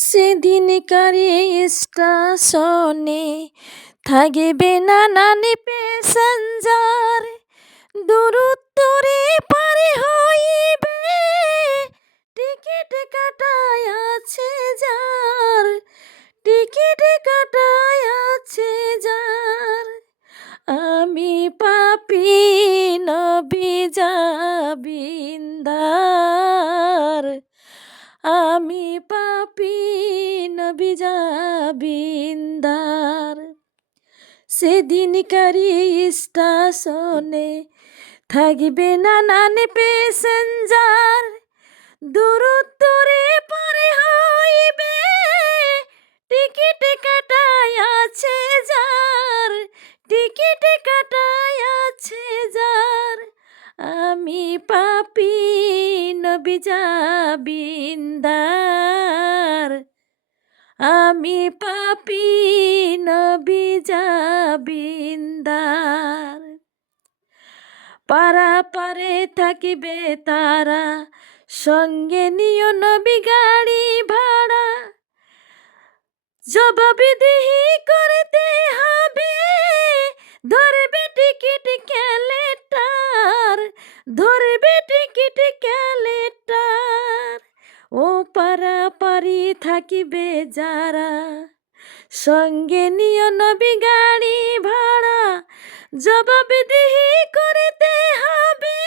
সেদিনকার স্টেশনে থাকবে নানান প্যাসেঞ্জার, দূরত্বরে পারে হইবে টিকিট কাটায় আছে যার, টিকিট কাটায় আছে যার। আমি পাপি নবী যাবিন্দার, আমি পাপি নবী যাবিন্দার। সেদিনকার স্টেশনে থাকবে নানান প্যাসেঞ্জার, দূরত্বরে পারে হইবে টিকিট কাটায় আছে যার, টিকিট কাটায় আছে যার। আমি পাপি নবী যাবিন্দার, আমি পাপি নবী যাবিন্দার। পারা পারে থাকিবে তারা, সঙ্গে নিও নবী গাড়ি ভাড়া, জবাবদিহি করতে হবে ধরবে টিকিট ক্যালেটার, ধরবে টিকিট ক্যালেটার। ও পারাপারি থাকিবে যারা, সঙ্গে নিও নবী গাড়ি ভাড়া, জবাবদিহি করতে হবে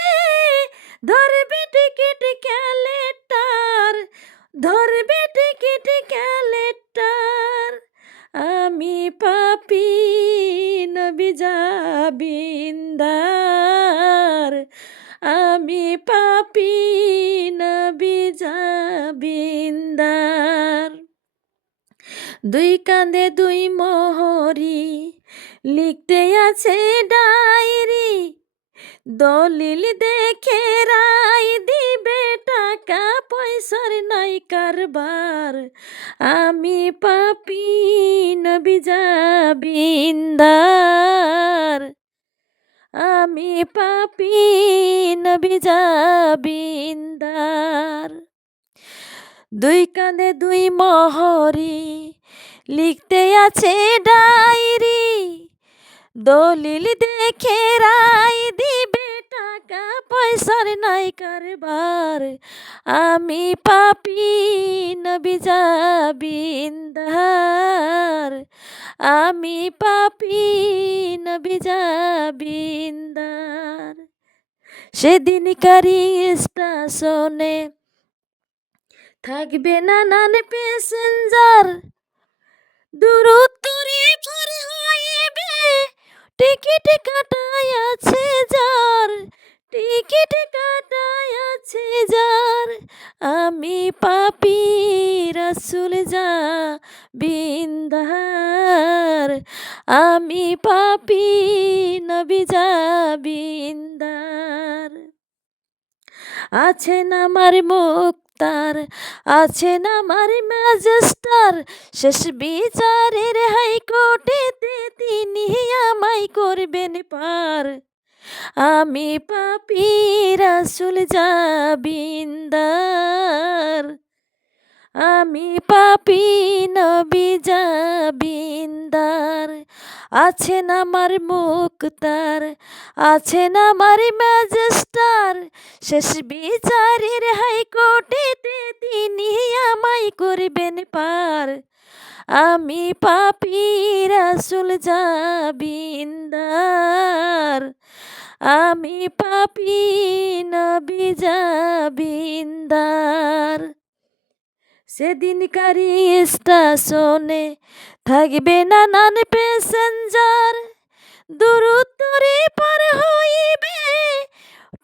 ধরবে টিকিট ক্যালেটার, ধরবে টিকিট ক্যালেটার। আমি পাপি নবী যাবিন্দার, আমি পাপি নবী যাবিন্দার। দুই কাঁধে দুই মোহরি লিখতে আছে ডায়েরি, দলিল দেখে রায় দিবে টাকা পয়সার নাই কারবার। আমি পাপি নবী যাবিন্দার, আমি পাপি নবী যাবিন্দার। দুই কাঁধে দুই মোহরি লিখতে আছে ডায়েরি, দলিল দেখে রায় দিবে টাকা পয়সার নাই কারবার। আমি পাপি নবী যাবিন্দার, আমি পাপি নবী যাবিন্দার। সেদিনকার স্টেশনে থাকবে নানান প্যাসেঞ্জার, দূরত্বরে পার হইবে টিকিট কাটায় আছে যার, টিকিট কাটায় আছে যার। আমি পাপি রাসূল যাবিন্দার, আমি পাপি নবী যাবিন্দার। আছেন আমার মুক্তার, আছেন আমার ম্যাজিস্টার, শেষ বিচারের হাইকোর্টেতে তিনি আমায় করবেন পার। আমি পাপি রাসূল যাবিন্দার, আমি পাপি নবী যাবিন্দার। আছেন আমার মুক্তার, আছেন আমার ম্যাজিস্টার, শেষ বিচারের হাইকোর্টেতে তিনি আমায় করবেন পার। আমি পাপি রাসূল যাবিন্দার, আমি পাপি নবী যাবিন্দার। সেদিনকার স্টেশনে থাকবে নানান প্যাসেঞ্জার, দূরত্বরে পার হইবে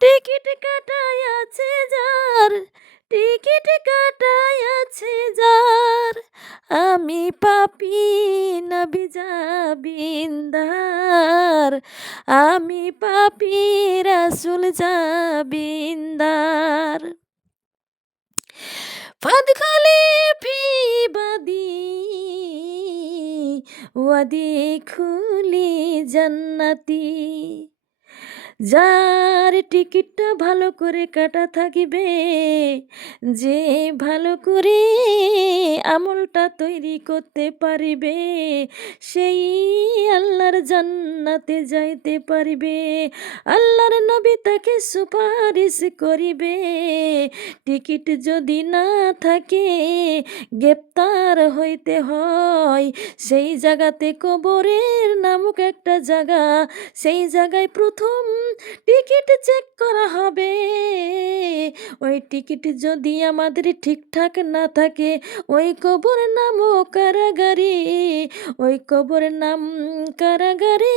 টিকিট কাটায় আছে যার, টিকিট কাটায় আছে যার। আমি পাপি নবী যাবিন্দার, আমি পাপি রাসূল যাবিন্দার। ফাদখালি ফি বাদি ওয়াদি খুলি জান্নাতি, যার টিকিটটা ভালো করে কাটা থাকিবে, যে ভালো করে আমলটা তৈরি করতে পারিবে, সেই আল্লাহর জান্নাতে যাইতে পারিবে। আল্লাহর নবী তাকে সুপারিশ করিবে, টিকিট যদি না থাকে গ্রেপ্তার হইতে হয়। সেই জায়গাতে কবরের নামক একটা জায়গা, সেই জায়গায় প্রথম টিকিট চেক করা হবে। ওই টিকিট যদি আমাদের ঠিকঠাক না থাকে, ওই কবর নামক কারাগারে, ওই কবর নাম কারাগারে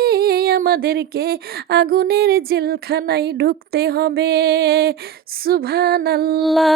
আমাদেরকে আগুনের জেলখানায় ঢুকতে হবে। সুবহানাল্লাহ।